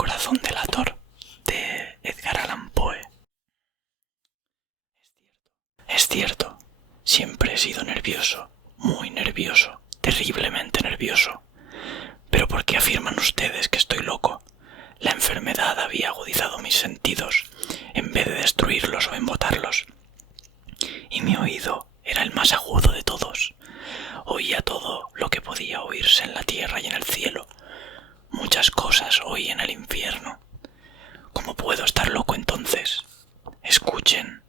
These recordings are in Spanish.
corazón delator, de Edgar Allan Poe. Es cierto, siempre he sido nervioso, muy nervioso, terriblemente nervioso. Pero ¿por qué afirman ustedes que estoy loco? La enfermedad había agudizado mis sentidos, en vez de destruirlos o embotarlos. Y mi oído era el más agudo de todos. Oía todo lo que podía oírse en la tierra y en el cielo. Muchas cosas oí en el infierno. ¿Cómo puedo estar loco entonces? Escuchen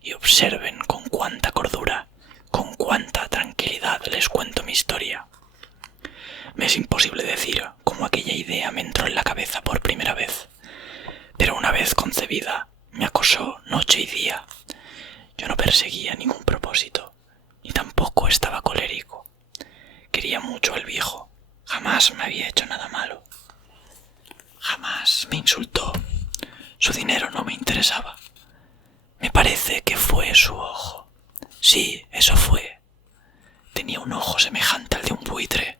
y observen con cuánta cordura, con cuánta tranquilidad les cuento mi historia. Me es imposible decir cómo aquella idea me entró en la cabeza por primera vez, pero una vez concebida me acosó noche y día. Yo no perseguía ningún propósito, ni tampoco estaba colérico. Quería mucho al viejo, jamás me había hecho nada malo. Jamás me insultó, su dinero no me interesaba. Me parece que fue su ojo. Sí, eso fue. Tenía un ojo semejante al de un buitre,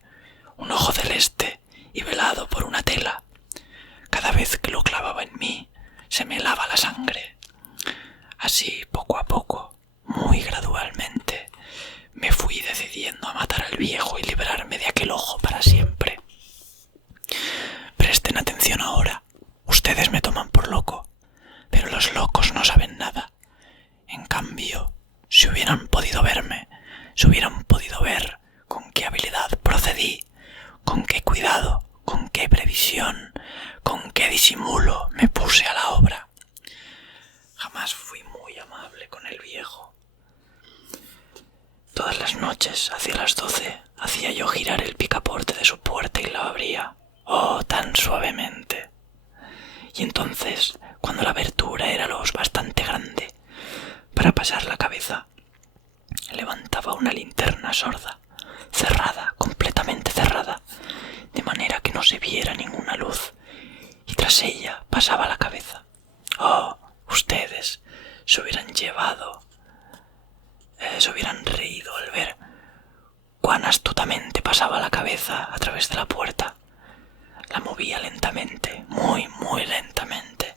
un ojo celeste y velado por una tela. Cada vez que lo clavaba en mí, se me helaba la sangre. Así, poco a poco, muy gradualmente, me fui decidiendo a matar al viejo y librarme de aquel ojo para siempre. Presten atención ahora. Ustedes me toman por loco, pero los locos no saben nada. En cambio, si hubieran podido verme, si hubieran podido ver con qué habilidad procedí, con qué cuidado, con qué previsión, con qué disimulo me puse a la obra. Jamás fui muy amable con el viejo. Todas las noches, hacia las 12, hacía yo girar el picaporte de su puerta y la abría, oh, tan suavemente. Y entonces, cuando la abertura era lo bastante grande para pasar la cabeza, levantaba una linterna sorda, cerrada, completamente cerrada, de manera que no se viera ninguna luz, y tras ella pasaba la cabeza. Oh, ustedes se hubieran reído al ver cuán astutamente pasaba la cabeza a través de la puerta. La movía lentamente, muy, muy lentamente,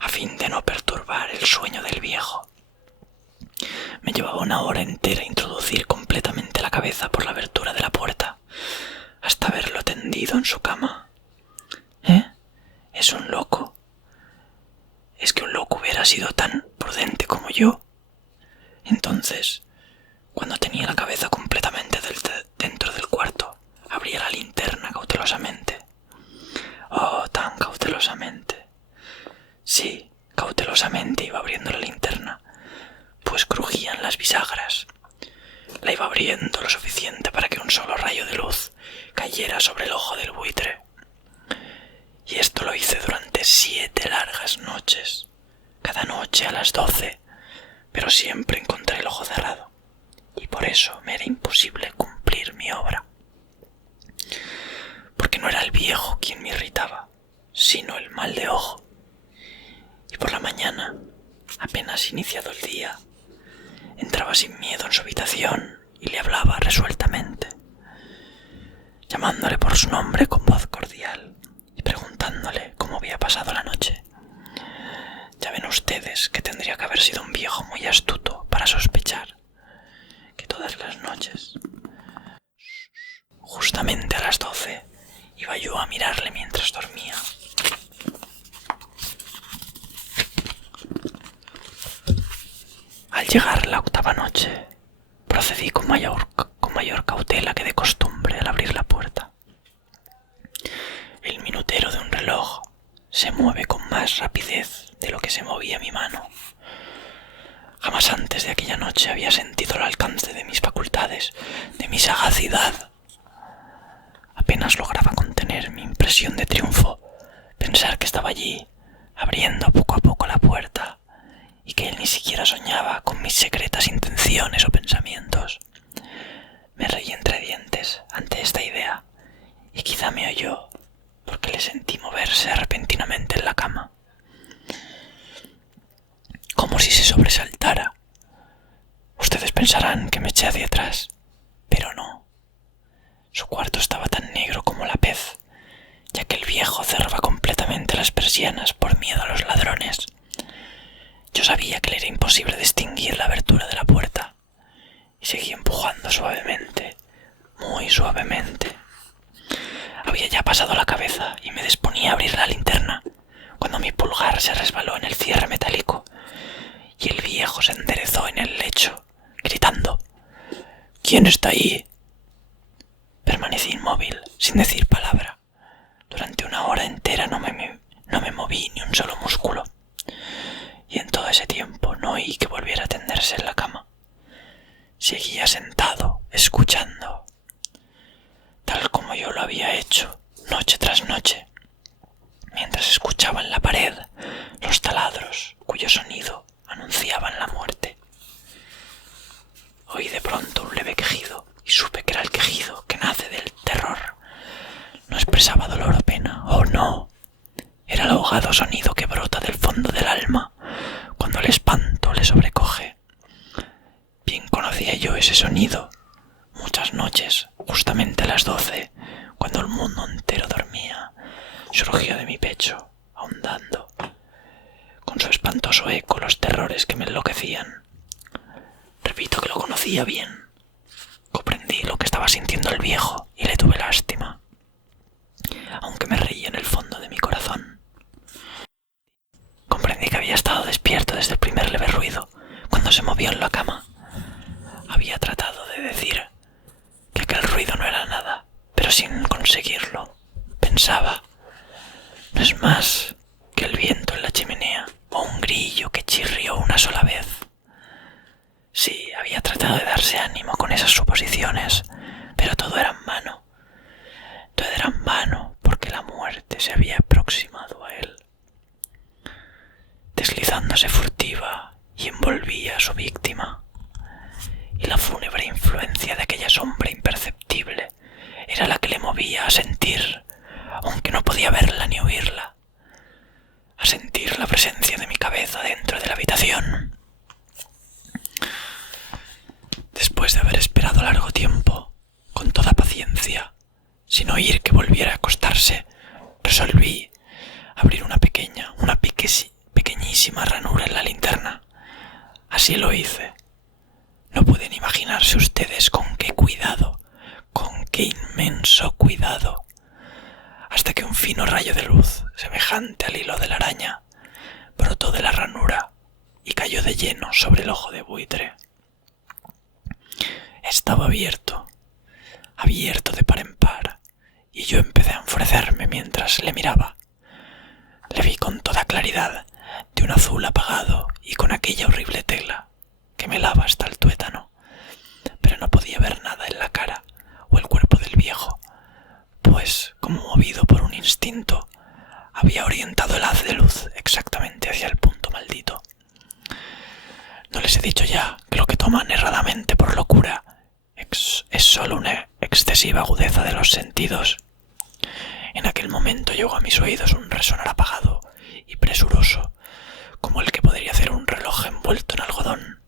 a fin de no perturbar el sueño del viejo. Me llevaba una hora entera introducir completamente la cabeza por la abertura de la puerta, hasta verlo tendido en su cama. ¿Es un loco? ¿Es que un loco hubiera sido tan prudente como yo? Entonces, cuando tenía la cabeza completamente dentro del cuarto, abría la linterna cautelosamente. Oh, tan cautelosamente. Sí, cautelosamente iba abriendo la linterna, pues crujían las bisagras. La iba abriendo lo suficiente para que un solo rayo de luz cayera sobre el ojo del buitre. Y esto lo hice durante 7 largas noches, cada noche a las 12, pero siempre encontré el ojo cerrado, y por eso me era imposible cumplir mi obra. Porque no era el viejo quien me irritaba, sino el mal de ojo. Y por la mañana, apenas iniciado el día, entraba sin miedo en su habitación y le hablaba resueltamente, llamándole por su nombre con voz cordial y preguntándole cómo había pasado la noche. Ya ven ustedes que tendría que haber sido un viejo muy astuto para sospechar que todas las noches, justamente a las 12, iba yo a mirarle mientras dormía. Al llegar la 8ª noche, procedí con mayor cautela que de costumbre al abrir la puerta. El minutero de un reloj se mueve con más rapidez de lo que se movía mi mano. Jamás antes de aquella noche había sentido el alcance de mis facultades, de mi sagacidad. Apenas lograba contener mi impresión de triunfo, pensar que estaba allí, abriendo poco a poco la puerta, y que él ni siquiera soñaba con mis secretas intenciones o pensamientos. Me reí entre dientes ante esta idea, y quizá me oyó, porque le sentí moverse repentinamente en la cama, como si se sobresaltara. Ustedes pensarán que me eché hacia atrás, pero no. Su cuarto estaba tan negro como la pez, ya que el viejo cerraba completamente las persianas por miedo a los ladrones. Yo sabía que le era imposible distinguir la abertura de la puerta y seguí empujando suavemente, muy suavemente. Había ya pasado la cabeza y me disponía a abrir la linterna cuando mi pulgar se resbaló en el cierre metálico y el viejo se enderezó en el lecho, gritando: «¿Quién está ahí?». Permanecí inmóvil, sin decir palabra. Durante una hora entera no me moví ni un solo músculo. Y en todo ese tiempo no oí que volviera a tenderse en la cama. Seguía sentado, escuchando, tal como yo lo había hecho, noche tras noche, mientras escuchaba en la pared los taladros cuyo sonido anunciaban la muerte. Oí de pronto un leve quejido y supe que era el quejido que nace del terror. No expresaba dolor o pena, oh no, era el ahogado sonido que brota del fondo del alma cuando el espanto le sobrecoge. Bien conocía yo ese sonido. Muchas noches, justamente a las 12, cuando el mundo entero dormía, surgió de mi pecho, ahondando, con su espantoso eco, los terrores que me enloquecían. Repito que lo conocía bien. Comprendí lo que estaba sintiendo el viejo y le tuve lástima, aunque me reía en el fondo de mi corazón. Comprendí que había estado despierto desde el primer leve ruido, cuando se movió en la cama. Había tratado de decir que aquel ruido no era nada, pero sin conseguirlo. Pensaba: no es más que el viento en la chimenea o un grillo que chirrió una sola vez. Sí, había tratado de darse ánimo con esas suposiciones, pero todo era en vano. Todo era en vano porque la muerte se había aproximado a él, deslizándose furtiva, y envolvía a su víctima. Y la fúnebre influencia de aquella sombra imperceptible era la que le movía a sentir, aunque no podía verla ni oírla, a sentir la presencia de mi cabeza dentro de la habitación. Después de haber esperado largo tiempo, con toda paciencia, sin oír que volviera a acostarse, resolví abrir una pequeñísima ranura en la linterna. Así lo hice. No pueden imaginarse ustedes con qué cuidado, con qué inmenso cuidado, hasta que un fino rayo de luz, semejante al hilo de la araña, brotó de la ranura y cayó de lleno sobre el ojo de buitre. Estaba abierto de par en par, y yo empecé a enfurecerme mientras le miraba. Le vi con toda claridad, de un azul apagado y con aquella horrible tela que me lava hasta el tuétano, pero no podía ver nada en la cara o el cuerpo del viejo, pues, como movido por un instinto, había orientado el haz de luz exactamente hacia el punto maldito. ¿No les he dicho ya que lo que toman erradamente por locura es solo una excesiva agudeza de los sentidos? En aquel momento llegó a mis oídos un resonar apagado y presuroso, como el que podría hacer un reloj envuelto en algodón.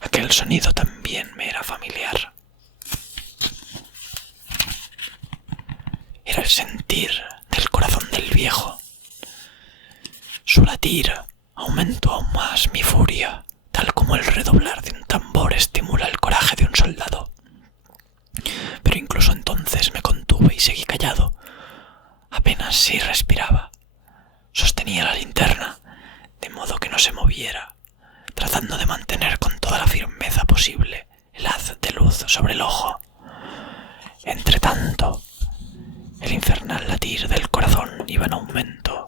Aquel sonido también me era familiar. Era el sentir del corazón del viejo. Su latir aumentó aún más mi furia, tal como el redoblar de un tambor estimula el coraje de un soldado. Pero incluso entonces me contuve y seguí callado. Apenas si respiraba. Sostenía la linterna, de modo que no se moviera, tratando de mantener con toda la firmeza posible el haz de luz sobre el ojo. Entretanto, el infernal latir del corazón iba en aumento.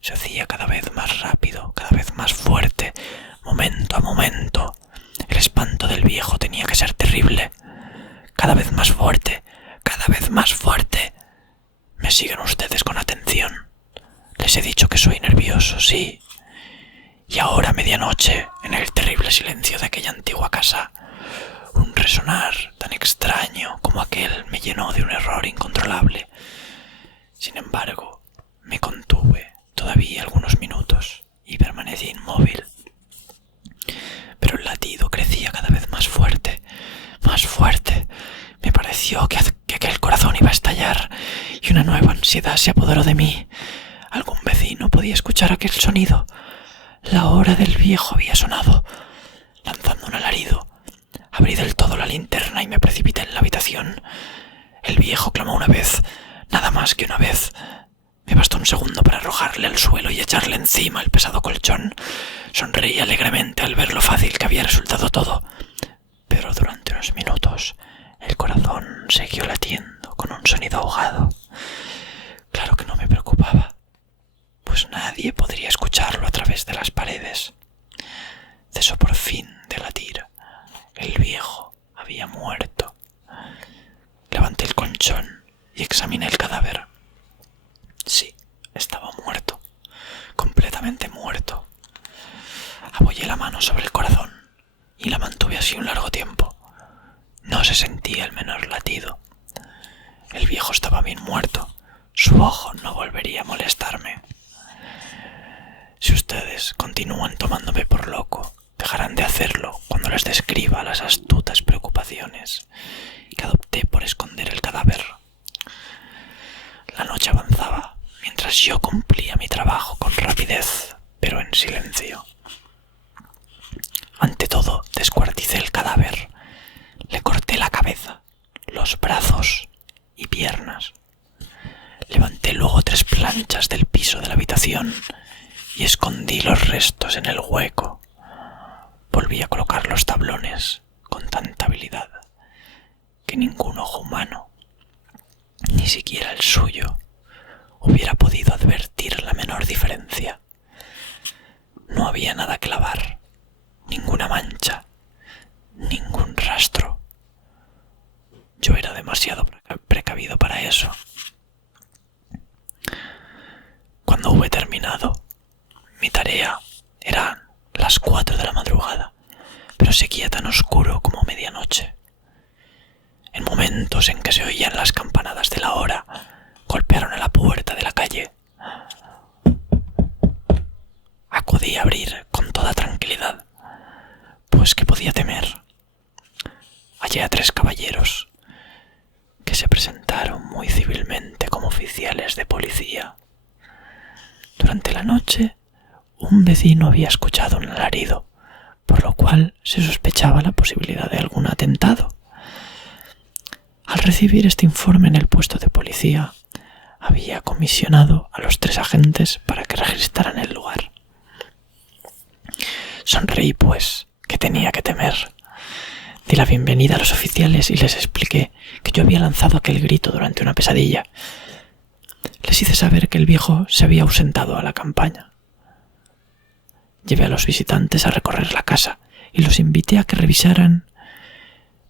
Se hacía cada vez más rápido, cada vez más fuerte, momento a momento. El espanto del viejo tenía que ser terrible. Cada vez más fuerte, cada vez más fuerte. ¿Me siguen ustedes con atención? Les he dicho que soy nervioso, sí. Y ahora, a medianoche, en el terrible silencio de aquella antigua casa, un resonar tan extraño como aquel me llenó de un horror incontrolable. Sin embargo, me contuve todavía algunos minutos y permanecí inmóvil. Pero el latido crecía cada vez más fuerte, más fuerte. Me pareció que aquel corazón iba a estallar y una nueva ansiedad se apoderó de mí. podía escuchar aquel sonido. La hora del viejo había sonado. Lanzando un alarido, abrí del todo la linterna y me precipité en la habitación. El viejo clamó una vez, nada más que una vez. Me bastó un segundo para arrojarle al suelo y echarle encima el pesado colchón. Sonreí alegremente al ver lo fácil que había resultado todo. Pero durante unos minutos el corazón siguió latiendo con un sonido ahogado. Claro que no me preocupaba, pues nadie podría escucharlo a través de las paredes. Cesó por fin de latir. El viejo había muerto. Levanté el colchón y examiné el cadáver. Sí, estaba muerto, completamente muerto. Apoyé la mano sobre el corazón y la mantuve así un largo tiempo. No se sentía el menor latido. El viejo estaba bien muerto. Su ojo no volvería a molestarme. Si ustedes continúan tomándome por loco, dejarán de hacerlo cuando les describa las astutas preocupaciones que adopté por esconder el cadáver. La noche avanzaba mientras yo cumplía mi trabajo con rapidez, pero en silencio. Ante todo, descuarticé el cadáver. Le corté la cabeza, los brazos y piernas. Levanté luego 3 planchas del piso de la habitación y escondí los restos en el hueco. Volví a colocar los tablones con tanta habilidad que ningún ojo humano, ni siquiera el suyo, hubiera podido advertir la menor diferencia. No había nada que lavar, ninguna mancha, ningún rastro. Yo era demasiado precavido para eso. Cuando hube terminado, mi tarea eran las 4 de la madrugada, pero seguía tan oscuro como medianoche. En momentos en que se oían las campanadas de la hora, golpearon a la puerta de la calle. Acudí a abrir con toda tranquilidad, pues ¿qué podía temer? Hallé a 3 caballeros que se presentaron muy civilmente como oficiales de policía. Durante la noche, un vecino había escuchado un alarido, por lo cual se sospechaba la posibilidad de algún atentado. Al recibir este informe en el puesto de policía, había comisionado a los 3 agentes para que registraran el lugar. Sonreí, pues, que tenía que temer. Di la bienvenida a los oficiales y les expliqué que yo había lanzado aquel grito durante una pesadilla. Les hice saber que el viejo se había ausentado a la campaña. Llevé a los visitantes a recorrer la casa y los invité a que revisaran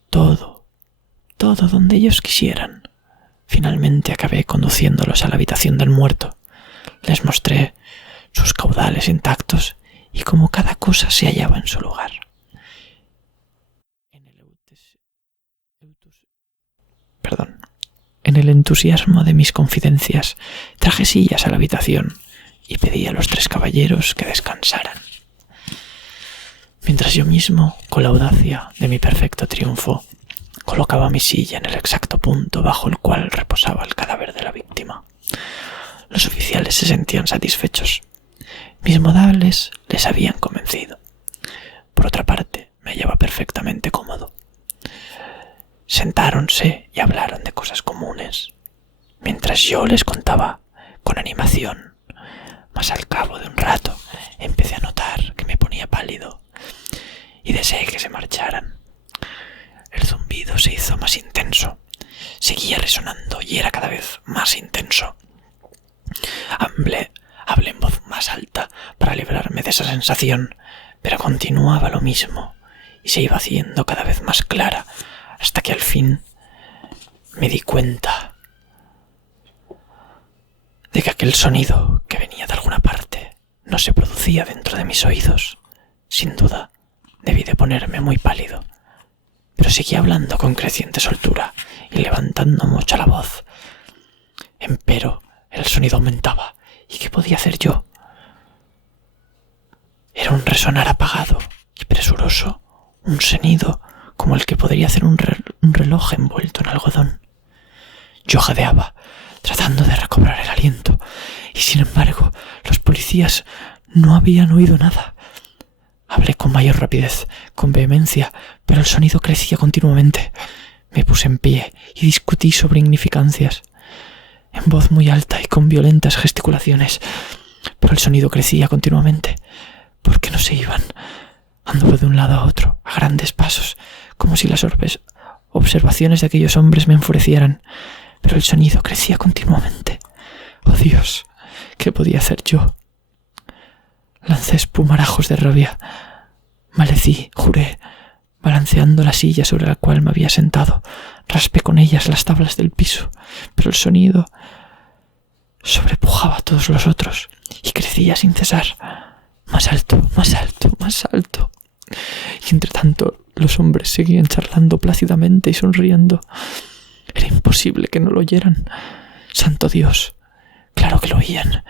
todo donde ellos quisieran. Finalmente acabé conduciéndolos a la habitación del muerto. Les mostré sus caudales intactos y cómo cada cosa se hallaba en su lugar. En el entusiasmo de mis confidencias, traje sillas a la habitación y pedí a los 3 caballeros que descansaran. Mientras yo mismo, con la audacia de mi perfecto triunfo, colocaba mi silla en el exacto punto bajo el cual reposaba el cadáver de la víctima. Los oficiales se sentían satisfechos. Mis modales les habían convencido. Por otra parte, me hallaba perfectamente cómodo. Sentáronse y hablaron de cosas comunes, mientras yo les contaba con animación. Mas al cabo de un rato empecé a notar que me ponía pálido y deseé que se marcharan. El zumbido se hizo más intenso, seguía resonando y era cada vez más intenso. Hablé en voz más alta para librarme de esa sensación, pero continuaba lo mismo y se iba haciendo cada vez más clara, hasta que al fin me di cuenta de que aquel sonido que venía de alguna parte no se producía dentro de mis oídos. Sin duda, debí de ponerme muy pálido, pero seguía hablando con creciente soltura y levantando mucho la voz. Empero el sonido aumentaba, ¿y qué podía hacer yo? Era un resonar apagado y presuroso, un sonido como el que podría hacer un reloj envuelto en algodón. Yo jadeaba, tratando de recobrar el aliento, y sin embargo los policías no habían oído nada. Hablé con mayor rapidez, con vehemencia, pero el sonido crecía continuamente. Me puse en pie y discutí sobre insignificancias, en voz muy alta y con violentas gesticulaciones, pero el sonido crecía continuamente. ¿Por qué no se iban? Anduve de un lado a otro, a grandes pasos, como si las observaciones de aquellos hombres me enfurecieran, pero el sonido crecía continuamente. ¡Oh, Dios! ¿Qué podía hacer yo? Lancé espumarajos de rabia. Maldecí, juré, balanceando la silla sobre la cual me había sentado. Raspé con ellas las tablas del piso, pero el sonido sobrepujaba a todos los otros y crecía sin cesar. Más alto, más alto, más alto. Y entre tanto los hombres seguían charlando plácidamente y sonriendo. Era imposible que no lo oyeran. ¡Santo Dios! Claro que lo oían,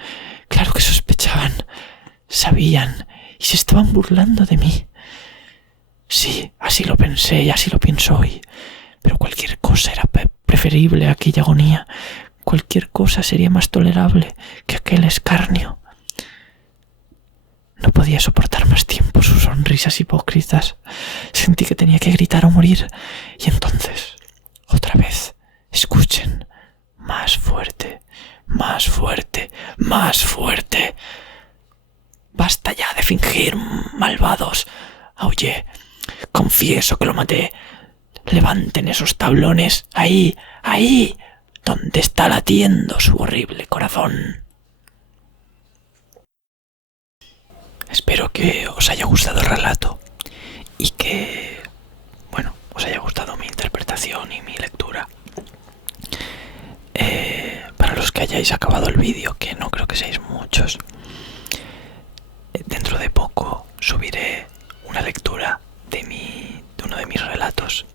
claro que sospechaban, sabían y se estaban burlando de mí. Sí, así lo pensé y así lo pienso hoy, pero cualquier cosa era preferible a aquella agonía. Cualquier cosa sería más tolerable que aquel escarnio. No podía soportar más tiempo sus sonrisas hipócritas. Sentí que tenía que gritar o morir. Y entonces, otra vez, escuchen, más fuerte, más fuerte, más fuerte. Basta ya de fingir, malvados, aullé. Confieso que lo maté. Levanten esos tablones. Ahí, ahí, donde está latiendo su horrible corazón. Espero que os haya gustado el relato y que, os haya gustado mi interpretación y mi lectura. Para los que hayáis acabado el vídeo, que no creo que seáis muchos, dentro de poco subiré una lectura de uno de mis relatos